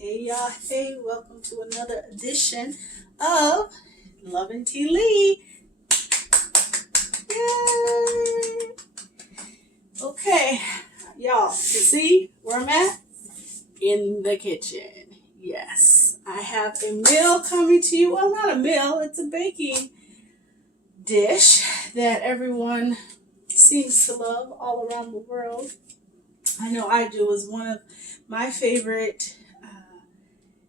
Hey y'all, hey, welcome to another edition of Love and Tea Lee. Yay! Okay, y'all, you see where I'm at? In the kitchen. Yes, I have a meal coming to you. Well, not a meal, it's a baking dish that everyone seems to love all around the world. I know I do. Is one of my favorite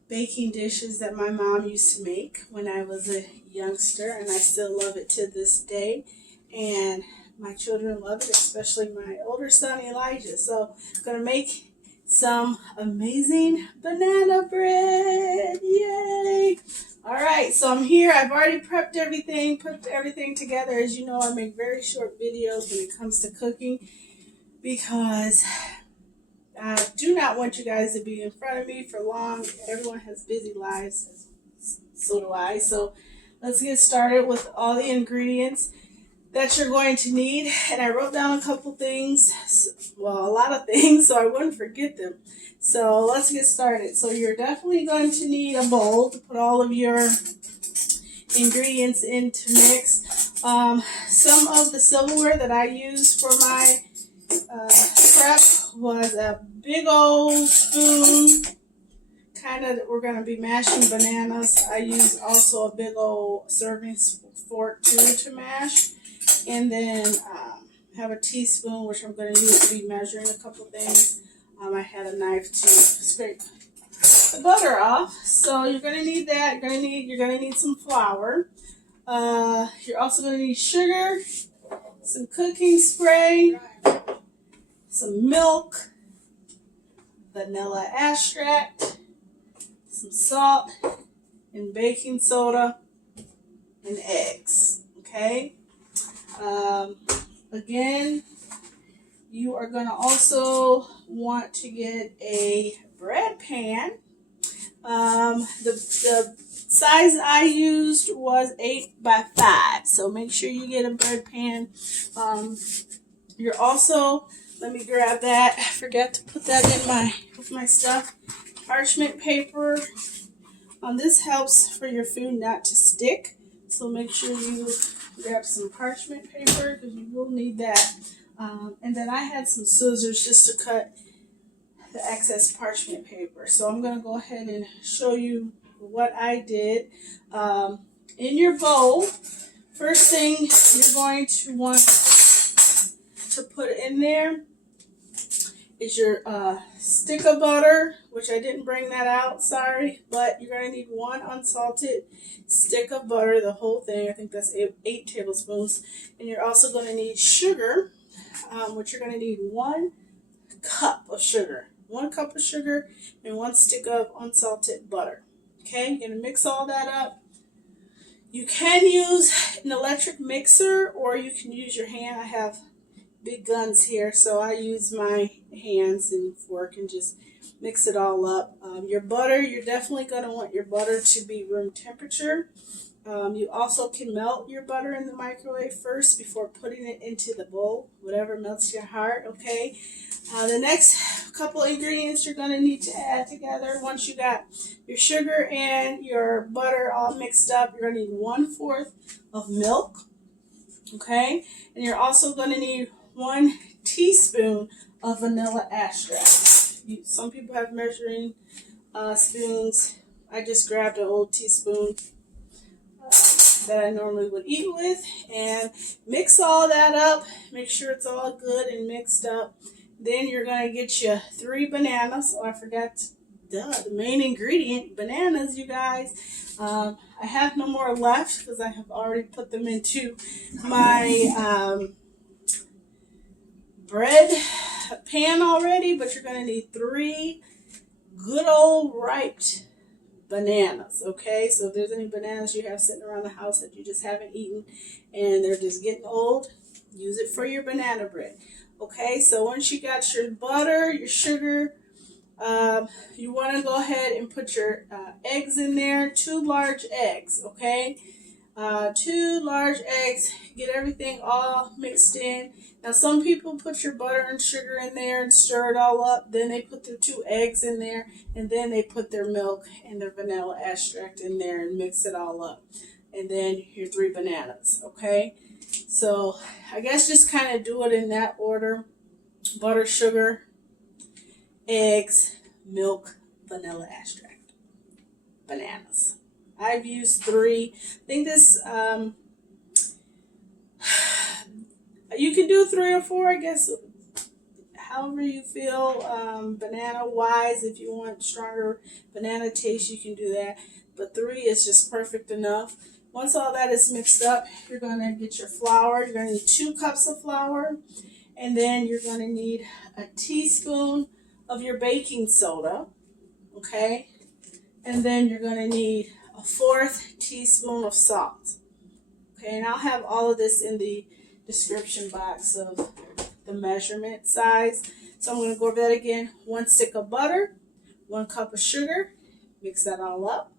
baking dishes that my mom used to make when I was a youngster, and I still love it to this day. And my children love it, especially my older son Elijah. So I'm gonna make some amazing banana bread. Yay! All right, so I'm here. I've already prepped everything, put everything together. As you know, I make very short videos when it comes to cooking because I do not want you guys to be in front of me for long. Everyone has busy lives, so do I. So let's get started with all the ingredients that you're going to need. And I wrote down a couple things, well, a lot of things, so I wouldn't forget them. So let's get started. So you're definitely going to need a bowl to put all of your ingredients in to mix. Some of the silverware that I use for my prep was a big old spoon, kind of, we're going to be mashing bananas. I use also a big old serving fork too to mash, and then have a teaspoon, which I'm going to use to be measuring a couple things. I had a knife to scrape the butter off. So you're going to need that. You're going to need some flour. You're also going to need sugar, some cooking spray, some milk, vanilla extract, some salt, and baking soda, and eggs. Okay? Again, you are going to also want to get a bread pan. The size I used was 8 by 5, so make sure you get a bread pan. You're also, let me grab that. I forgot to put that in my stuff. Parchment paper. This helps for your food not to stick. So make sure you grab some parchment paper because you will need that. And then I had some scissors just to cut the excess parchment paper. So I'm going to go ahead and show you what I did. In your bowl, first thing you're going to want to put in there is your stick of butter, which I didn't bring that out, sorry, but you're going to need 1 unsalted stick of butter, the whole thing. I think that's 8 tablespoons. And you're also going to need sugar, which you're going to need 1 cup of sugar. 1 cup of sugar and 1 stick of unsalted butter. Okay, you're going to mix all that up. You can use an electric mixer or you can use your hand. I have big guns here, so I use my hands and fork and just mix it all up. Your butter, you're definitely going to want your butter to be room temperature. You also can melt your butter in the microwave first before putting it into the bowl, whatever melts your heart, okay? The next couple ingredients you're going to need to add together, once you got your sugar and your butter all mixed up, you're going to need 1/4 of milk, okay? And you're also going to need 1 teaspoon of vanilla extract. Some people have measuring spoons. I just grabbed an old teaspoon that I normally would eat with, and mix all that up. Make sure it's all good and mixed up. Then you're going to get you 3 bananas. Oh, I forgot the main ingredient, bananas, you guys. I have no more left because I have already put them into my bread pan already, but you're going to need 3 good old ripe bananas, okay? So if there's any bananas you have sitting around the house that you just haven't eaten and they're just getting old, use it for your banana bread, okay? So once you got your butter, your sugar, you want to go ahead and put your eggs in there, 2 large eggs, okay? 2 large eggs, get everything all mixed in. Now some people put your butter and sugar in there and stir it all up, then they put their 2 eggs in there, and then they put their milk and their vanilla extract in there and mix it all up. And then your 3 bananas, okay? So I guess just kind of do it in that order: butter, sugar, eggs, milk, vanilla extract, bananas. I've used 3. I think this, you can do 3 or 4, I guess, however you feel, banana wise. If you want stronger banana taste, you can do that. But 3 is just perfect enough. Once all that is mixed up, you're going to get your flour. You're going to need 2 cups of flour. And then you're going to need a teaspoon of your baking soda. Okay? And then you're going to need a 1/4 teaspoon of salt. Okay, and I'll have all of this in the description box of the measurement size. So I'm going to go over that again. 1 stick of butter, 1 cup of sugar, mix that all up.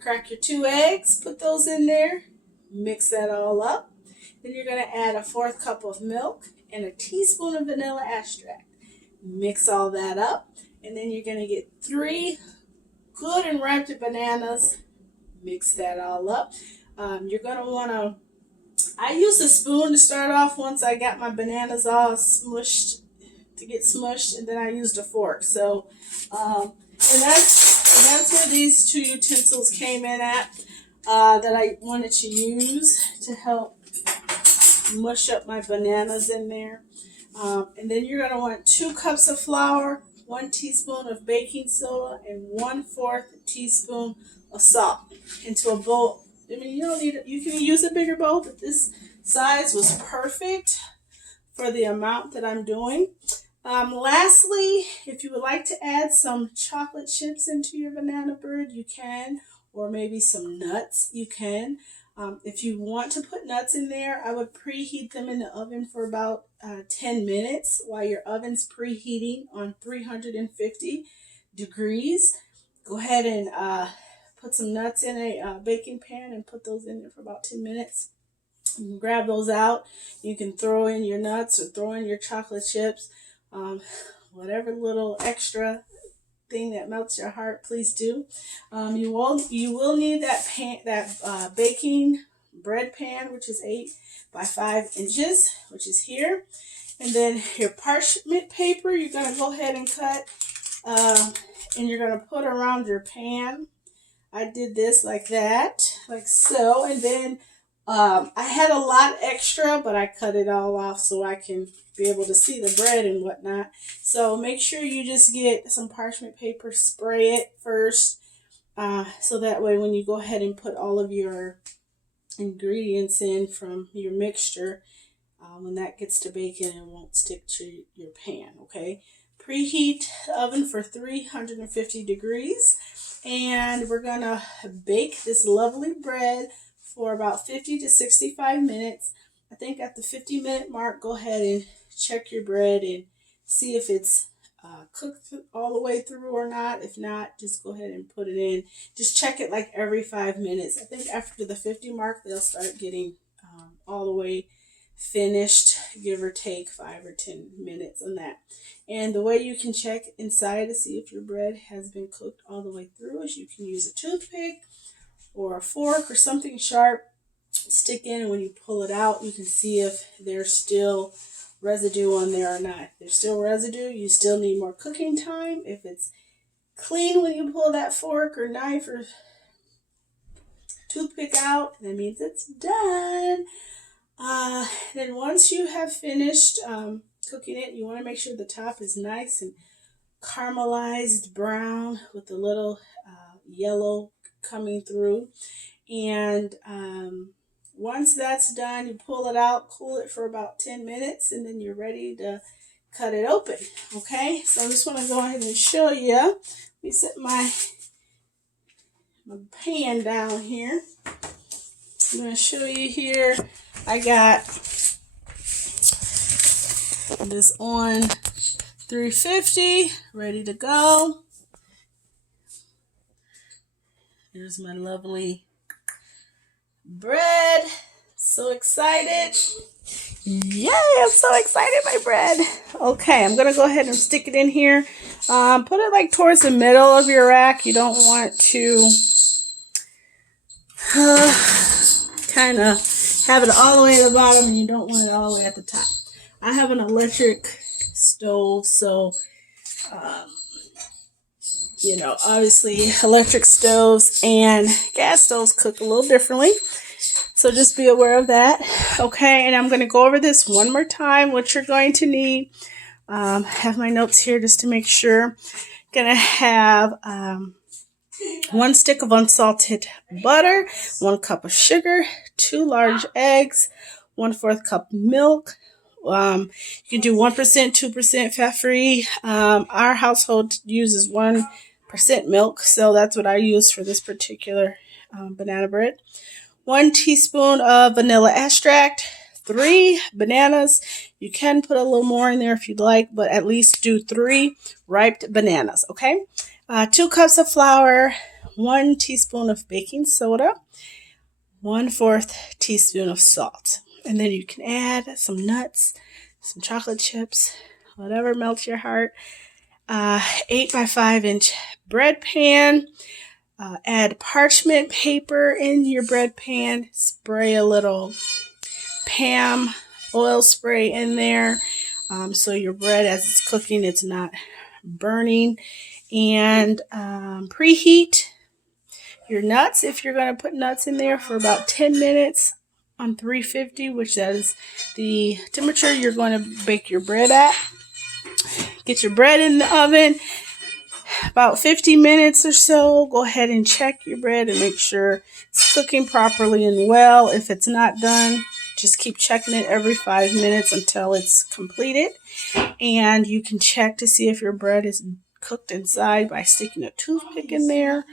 Crack your 2 eggs, put those in there, mix that all up. Then you're going to add a 1/4 cup of milk and a teaspoon of vanilla extract. Mix all that up, and then you're going to get 3 good and ripe bananas. Mix that all up. You're going to want to, I used a spoon to start off once I got my bananas all smushed, to get smushed, and then I used a fork. So, and that's where these 2 utensils came in at, that I wanted to use to help mush up my bananas in there. And then you're going to want 2 cups of flour, 1 teaspoon of baking soda, and 1/4 teaspoon of salt into a bowl. I mean, you don't need it. You can use a bigger bowl, but this size was perfect for the amount that I'm doing. Lastly, if you would like to add some chocolate chips into your banana bread, you can, or maybe some nuts, you can. If you want to put nuts in there, I would preheat them in the oven for about 10 minutes while your oven's preheating on 350 degrees. Go ahead and put some nuts in a baking pan and put those in there for about 2 minutes. You can grab those out. You can throw in your nuts or throw in your chocolate chips. Whatever little extra thing that melts your heart, please do. You will need that baking bread pan, which is 8 by 5 inches, which is here. And then your parchment paper, you're going to go ahead and cut, and you're going to put around your pan. I did this like that, like so, and then I had a lot extra, but I cut it all off so I can be able to see the bread and whatnot. So make sure you just get some parchment paper, spray it first, so that way when you go ahead and put all of your ingredients in from your mixture, when that gets to baking, it won't stick to your pan, okay? Preheat the oven for 350 degrees, and we're going to bake this lovely bread for about 50 to 65 minutes. I think at the 50-minute mark, go ahead and check your bread and see if it's cooked all the way through or not. If not, just go ahead and put it in. Just check it like every 5 minutes. I think after the 50 mark, they'll start getting all the way finished, give or take 5 or 10 minutes on that. And the way you can check inside to see if your bread has been cooked all the way through is you can use a toothpick or a fork or something sharp, stick in, and when you pull it out, you can see if there's still residue on there or not. If there's still residue, you still need more cooking time. If it's clean when you pull that fork or knife or toothpick out, that means it's done. Then once you have finished cooking it, you want to make sure the top is nice and caramelized brown with a little yellow coming through. And once that's done, you pull it out, cool it for about 10 minutes, and then you're ready to cut it open. Okay, so I just want to go ahead and show you. Let me set my pan down here. I'm going to show you here. I got this on 350, ready to go. Here's my lovely bread. So excited. Yay, I'm so excited, my bread. Okay, I'm going to go ahead and stick it in here. Put it like towards the middle of your rack. You don't want to kind of have it all the way at the bottom, and you don't want it all the way at the top. I have an electric stove, so obviously electric stoves and gas stoves cook a little differently. So just be aware of that. Okay, and I'm going to go over this one more time, what you're going to need. Have my notes here just to make sure. Going to have 1 stick of unsalted butter, 1 cup of sugar, 2 large eggs, 1/4 cup milk. You can do 1%, 2% fat-free. Our household uses 1% milk, so that's what I use for this particular banana bread. 1 teaspoon of vanilla extract, 3 bananas. You can put a little more in there if you'd like, but at least do 3 ripe bananas, okay? 2 cups of flour, 1 teaspoon of baking soda, 1/4 teaspoon of salt. And then you can add some nuts, some chocolate chips, whatever melts your heart. 8 by 5 inch bread pan. Add parchment paper in your bread pan. Spray a little Pam oil spray in there, so your bread, as it's cooking, it's not burning. And preheat your nuts, if you're going to put nuts in there, for about 10 minutes on 350, which that is the temperature you're going to bake your bread at. Get your bread in the oven about 50 minutes or so. Go ahead and check your bread and make sure it's cooking properly and well. If it's not done, just keep checking it every 5 minutes until it's completed. And you can check to see if your bread is cooked inside by sticking a toothpick in there,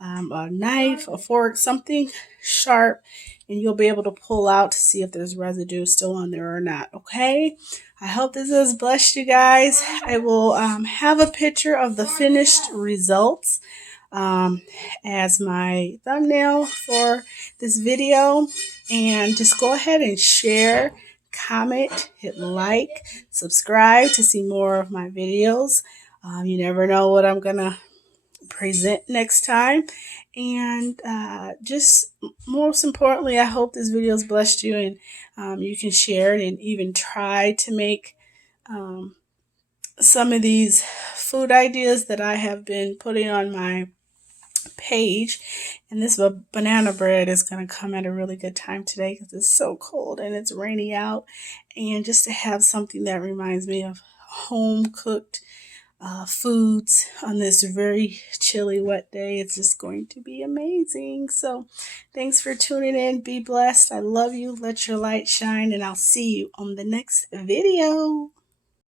a knife, a fork, something sharp, and you'll be able to pull out to see if there's residue still on there or not. Okay, I hope this has blessed you guys. I will have a picture of the finished results as my thumbnail for this video, and just go ahead and share, comment, hit like, subscribe to see more of my videos. You never know what I'm gonna present next time. And just most importantly, I hope this video has blessed you, and you can share it and even try to make some of these food ideas that I have been putting on my page. And this banana bread is going to come at a really good time today because it's so cold and it's rainy out, and just to have something that reminds me of home cooked foods on this very chilly, wet day. It's just going to be amazing. So thanks for tuning in. Be blessed. I love you. Let your light shine, and I'll see you on the next video.